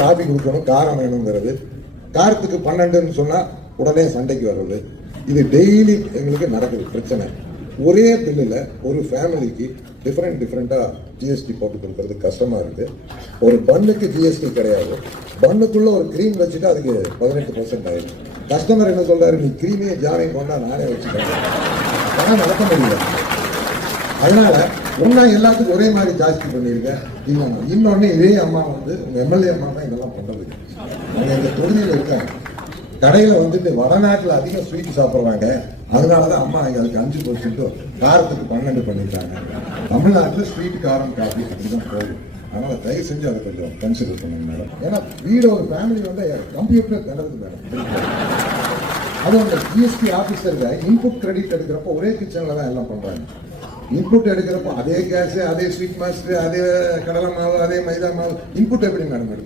Coffee கொடுக்கணும், காரம் வேணுங்கிறது. காரத்துக்கு 12ன்னு சொன்னா உடனே சண்டைக்கு வர்றது. இது டெய்லி எங்களுக்கு நடக்குது பிரச்சனை. ஒரே பில்லுல ஒரு ஃபேமிலிக்கு டிஃப்ரெண்டா ஜிஎஸ்டி போட்டு கொடுக்கறது கஷ்டமா இருக்கு. ஒரு பன்னுக்கு ஜிஎஸ்டி கிடையாது. பன்னுக்குள்ள ஒரு கிரீம் வச்சுட்டு அதுக்கு 18% ஆயிடுச்சு. கஸ்டமர் என்ன சொல்றாரு, நீ கிரீமே ஜாமையும் கொண்டா நானே வச்சுக்கிறேன். ஆனால் நடக்க முடியல. அதனால ஒன்னா எல்லாத்துக்கும் ஒரே மாதிரி ஜாஸ்தி பண்ணியிருக்கேன். இன்னொன்னு இதே அம்மா உங்க எம்எல்ஏ அம்மா தான் இதெல்லாம் பண்றது. அவங்க இந்த தொகுதியில் இருக்காங்க. கடையில வந்துட்டு வடநாட்டில் அதிகம் ஸ்வீட் சாப்பிட்றாங்க. அதனாலதான் அம்மா அதுக்கு 5% காரத்துக்கு 12 பண்ணிட்டாங்க. தமிழ்நாட்டில் ஸ்வீட் காரம் காபி அப்படிதான் போகும். அதனால தயவு செஞ்சு அதை கொஞ்சம் கன்சிடர் பண்ணுங்க மேடம். ஏன்னா வீடு ஒரு ஃபேமிலி வந்து கம்ப்யூட்டர் திணறது மேடம். அது அந்த ஜிஎஸ்டி ஆபீசருக்கு இன்புட் கிரெடிட் எடுக்கிறப்ப ஒரே கிச்சன்ல தான் எல்லாம் பண்றாங்க. இன்புட் எடுக்கிறப்போ அதே கேஸ், அதே ஸ்வீட் மாஸ்டர், அதே கடலை மாவு, அதே மைதா மாவு, இன்புட் எப்படி மேடம் எடுக்கும்?